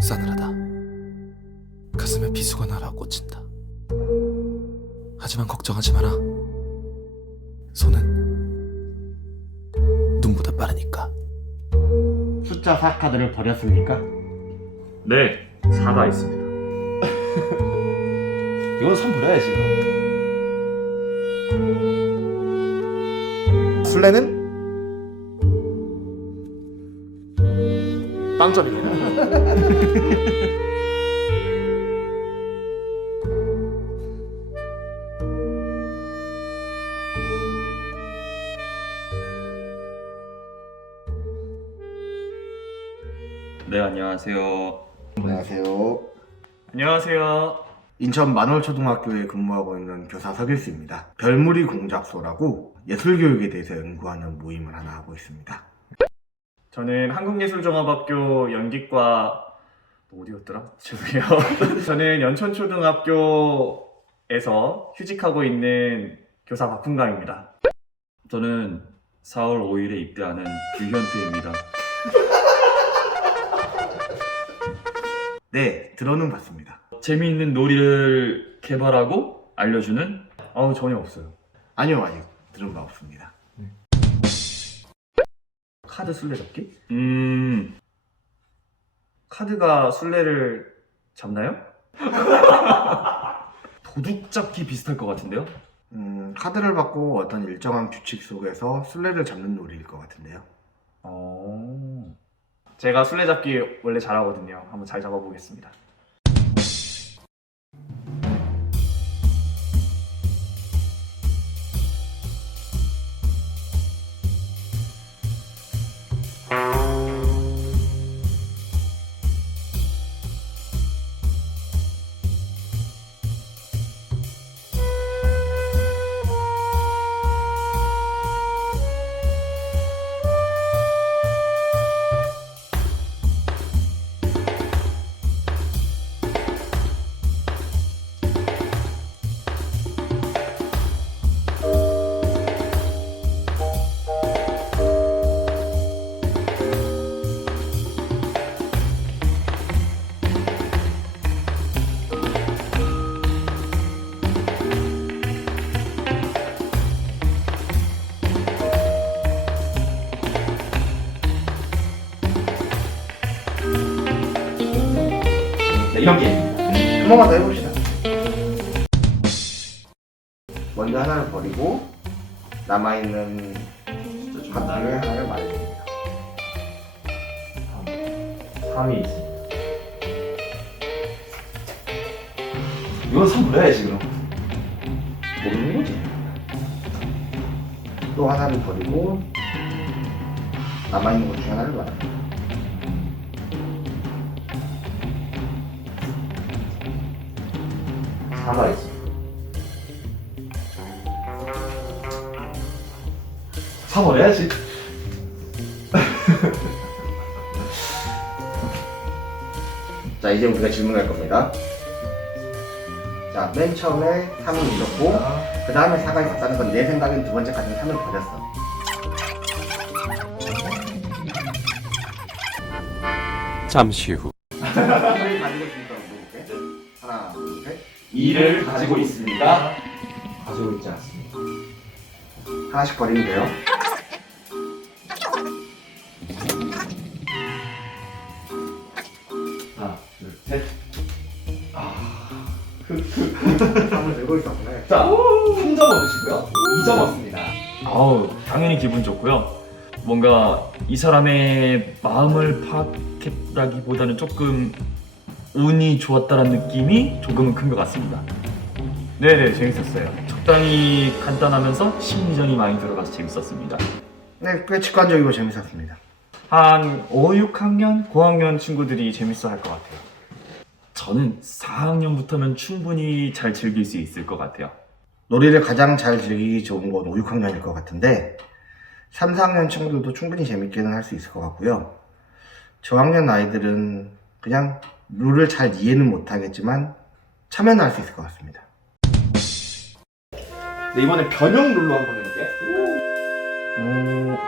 싸늘하다. 가슴에 비수가 날아 꽂힌다. 하지만 걱정하지 마라. 손은 눈보다 빠르니까. 숫자 4 카드를 버렸습니까? 네, 4가 있습니다. 이건 손 버려야지. 술래는 빵점입니다. 네, 안녕하세요. 안녕하세요. 안녕하세요. 인천 만월초등학교에 근무하고 있는 교사 서길수입니다. 별무리 공작소라고 예술교육에 대해서 연구하는 모임을 하나 하고 있습니다. 저는 한국예술종합학교 연기과 어디였더라? 죄송해요. 저는 연천초등학교에서 휴직하고 있는 교사 박훈강입니다. 저는 4월 5일에 입대하는 유현태입니다. 네, 들어는 봤습니다. 재미있는 놀이를 개발하고 알려주는 아우 전혀 없어요. 아니요, 아직 들은 바 없습니다. 카드 술래잡기? 음 카드가 술래를 잡나요? 도둑 잡기 비슷할 것 같은데요? 음, 카드를 받고 어떤 일정한 규칙 속에서 술래를 잡는 놀이일 것 같은데요. 어 제가 술래잡기 원래 잘하거든요. 한번 잘 잡아보겠습니다. 네, 이런 게한 번만 더 해봅시다. 먼저 하나를 버리고 남아있는 카드를 하나를 말해줍니다. 3이 있습니다. 이건 손 버려야지 그럼. 모르는 거지. 또 하나를 버리고 남아있는 것 중에 하나를 말합니다. 사가 있습니다. 사 버려야지. 자, 이제 우리가 질문할 겁니다. 자, 맨 처음에 3을 잃었고, 그 다음에 4가 있었다는 건 내 생각엔 두 번째 카드는 3을 버렸어. 잠시 후. 3을 가지고 있으니 2를 가지고 있습니다. 가지고 있지 않습니다. 하나씩 버리면 돼요. 하나, 둘, 셋. 3을 들고 있었구나. 자, 3점 얻으시고요. 2점 얻습니다. 아우 당연히 기분 좋고요. 뭔가 이 사람의 마음을 파악했다기보다는 조금 운이 좋았다는 느낌이 조금은 큰 것 같습니다. 네네 재밌었어요. 적당히 간단하면서 심리전이 많이 들어가서 재밌었습니다. 네, 꽤 직관적이고 재밌었습니다. 한 5, 6학년, 고학년 친구들이 재밌어 할 것 같아요. 저는 4학년부터면 충분히 잘 즐길 수 있을 것 같아요. 놀이를 가장 잘 즐기기 좋은 건 5, 6학년일 것 같은데 3, 4학년 친구들도 충분히 재밌게는 할 수 있을 것 같고요. 저학년 아이들은 그냥 룰을 잘 이해는 못하겠지만 참여는 할 수 있을 것 같습니다. 네, 이번에 변형 룰로 한번 해볼게. 오,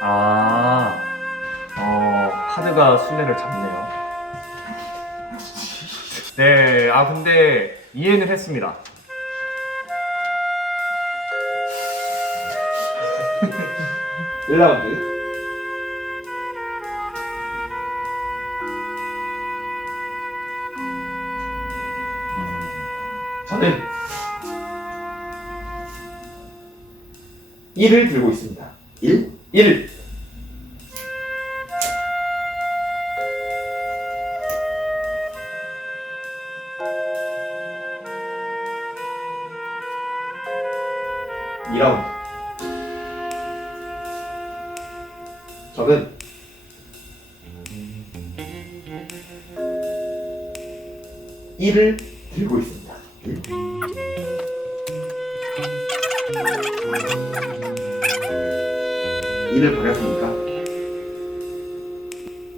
아, 어, 카드가 술래를 잡네요. 네, 아, 근데 이해는 했습니다. 1라운드. 저는 1을 들고 있습니다. 1? 1. 이라운드 저는 일을 들고 있습니다. 일을 버렸습니까?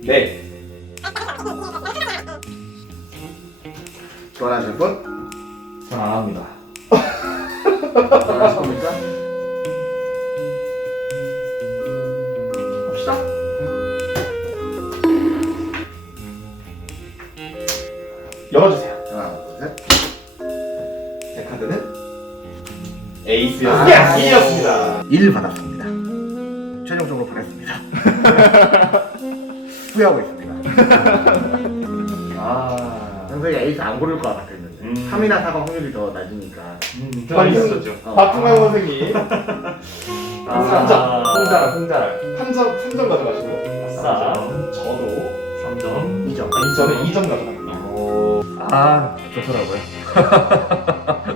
네. 교환하실 분? 전안 합니다. 교환하실 겁니까? 에이스였습니다. 아. 예, 2였습니다. 1 받았습니다. 최종적으로 보냈습니다. 후회하고 있습니다. 아. 평소에 에이스 안 고를 것 같았는데 음. 3이나 4가 확률이 더 낮으니까 음, 좀 있었죠. 어. 박풍광 선생님. 아. 3점. 홍자라, 홍자라. 3점, 3점 가져가시고. 아싸. 저도 3점. 2점. 2점에 2점 가져갑니다. 아, 좋더라고요.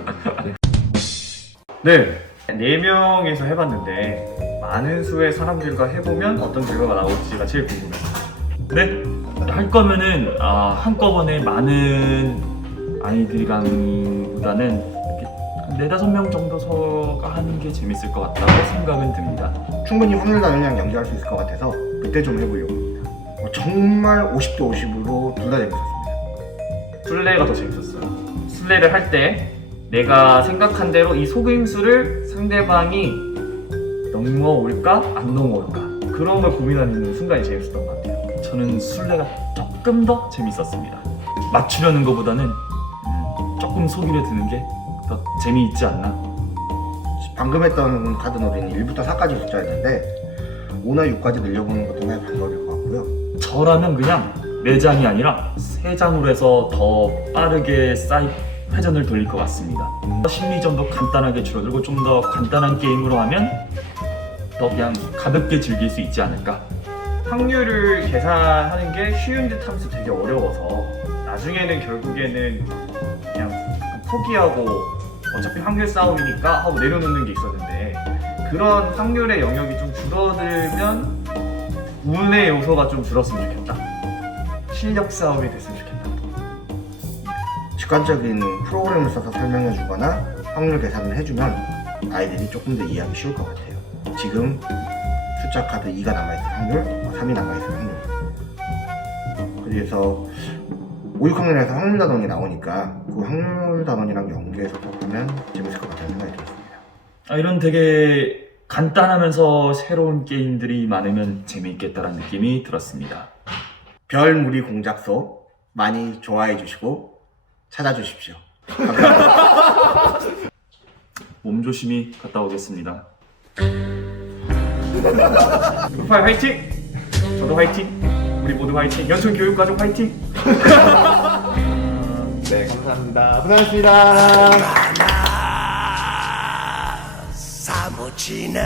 네. 4명에서 해봤는데, 많은 수의 사람들과 해보면 어떤 결과가 나올지가 제일 궁금해요. 네. 할 거면은, 아, 한꺼번에 많은 아이들이랑보다는 이렇게 한 네다섯 명 정도서가 하는 게 재밌을 것 같다고 생각은 듭니다. 충분히 확률 단위랑 연결할 수 있을 것 같아서 그때 좀 해보려고 합니다. 어, 정말 50대 50으로 둘 다 재밌었습니다. 술래가 더 재밌었어요. 술래를 할 때 내가 생각한 대로 이 속임수를 상대방이 넘어올까 안 넘어올까 그런 걸 고민하는 순간이 재밌었던 것 같아요. 저는 술래가 조금 더 재밌었습니다. 맞추려는 것보다는 음, 조금 속이려 드는 게 더 재미있지 않나. 방금 했던 카드 놀이는 1부터 4까지 숫자였는데 5나 6까지 늘려보는 것도 하나의 방법일 것 같고요. 저라면 그냥 네 장이 아니라 세 장으로 해서 더 빠르게 사이 회전을 돌릴 것 같습니다. 심리전도 간단하게 줄어들고 좀 더 간단한 게임으로 하면 더 그냥 가볍게 즐길 수 있지 않을까. 확률을 계산하는 게 쉬운 듯 하면서 되게 어려워서 나중에는 결국에는 그냥 포기하고 어차피 확률 싸움이니까 하고 내려놓는 게 있었는데 그런 확률의 영역이 좀 줄어들면 운의 요소가 좀 줄었으면 좋겠다. 실력 싸움이 됐으면 좋겠다. 직관적인 프로그램을 써서 설명해 주거나 확률 계산을 해주면 아이들이 조금 더 이해하기 쉬울 것 같아요. 지금 숫자 카드 2가 남아있을 확률, 3이 남아있을 확률. 그래서 5, 6학년에서 확률 단원이 나오니까 그 확률 단원이랑 연계해서 하면 재밌을 것 같다는 생각이 들었습니다. 아, 이런 되게 간단하면서 새로운 게임들이 많으면 재미있겠다라는 느낌이 들었습니다. 별무리 공작소 많이 좋아해 주시고 찾아주십시오. 몸 조심히 갔다 오겠습니다. 푸파이 화이팅! 저도 화이팅! 우리 모두 화이팅! 연천 교육가족 화이팅! 네, 감사합니다. 고생하셨습니다. 사무치는